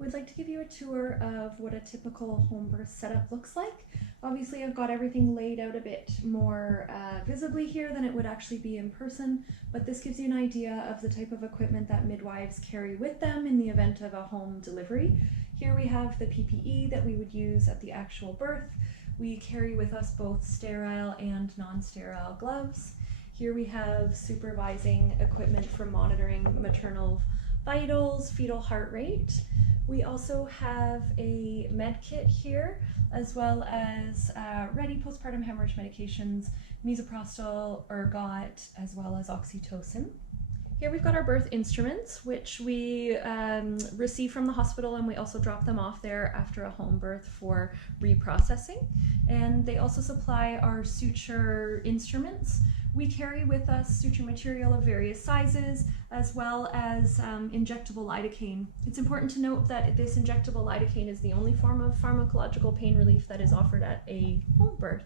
We'd like to give you a tour of what a typical home birth setup looks like. Obviously, I've got everything laid out a bit more visibly here than it would actually be in person, but this gives you an idea of the type of equipment that midwives carry with them in the event of a home delivery. Here we have the PPE that we would use at the actual birth. We carry with us both sterile and non-sterile gloves. Here we have supervising equipment for monitoring maternal vitals, fetal heart rate. We also have a med kit here, as well as ready postpartum hemorrhage medications, misoprostol, ergot, as well as oxytocin. Here we've got our birth instruments, which we receive from the hospital, and we also drop them off there after a home birth for reprocessing. And they also supply our suture instruments. We carry with us suture material of various sizes, as well as injectable lidocaine. It's important to note that this injectable lidocaine is the only form of pharmacological pain relief that is offered at a home birth.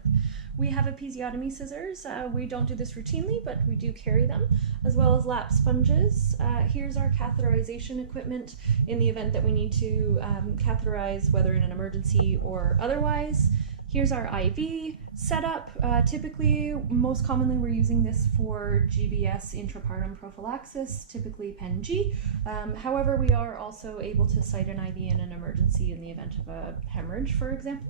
We have episiotomy scissors. We don't do this routinely, but we do carry them, as well as lap sponges. Here's our catheterization equipment in the event that we need to catheterize, whether in an emergency or otherwise. Here's our IV setup. Typically, most commonly, we're using this for GBS intrapartum prophylaxis, typically PEN-G. However, we are also able to site an IV in an emergency in the event of a hemorrhage, for example.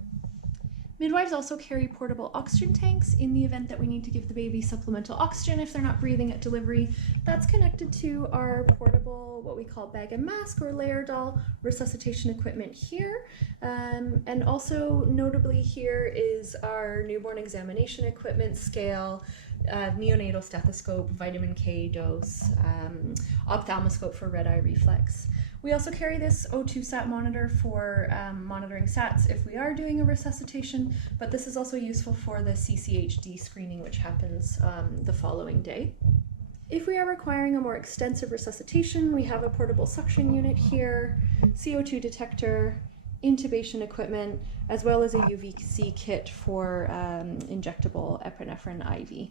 Midwives also carry portable oxygen tanks in the event that we need to give the baby supplemental oxygen if they're not breathing at delivery. That's connected to our portable, what we call bag and mask or layer doll resuscitation equipment here. And also notably here is our newborn examination equipment, scale, neonatal stethoscope, vitamin K dose, ophthalmoscope for red eye reflex. We also carry this O2 sat monitor for monitoring SATs if we are doing a resuscitation, but this is also useful for the CCHD screening, which happens the following day. If we are requiring a more extensive resuscitation, we have a portable suction unit here, CO2 detector, intubation equipment, as well as a UVC kit for injectable epinephrine IV.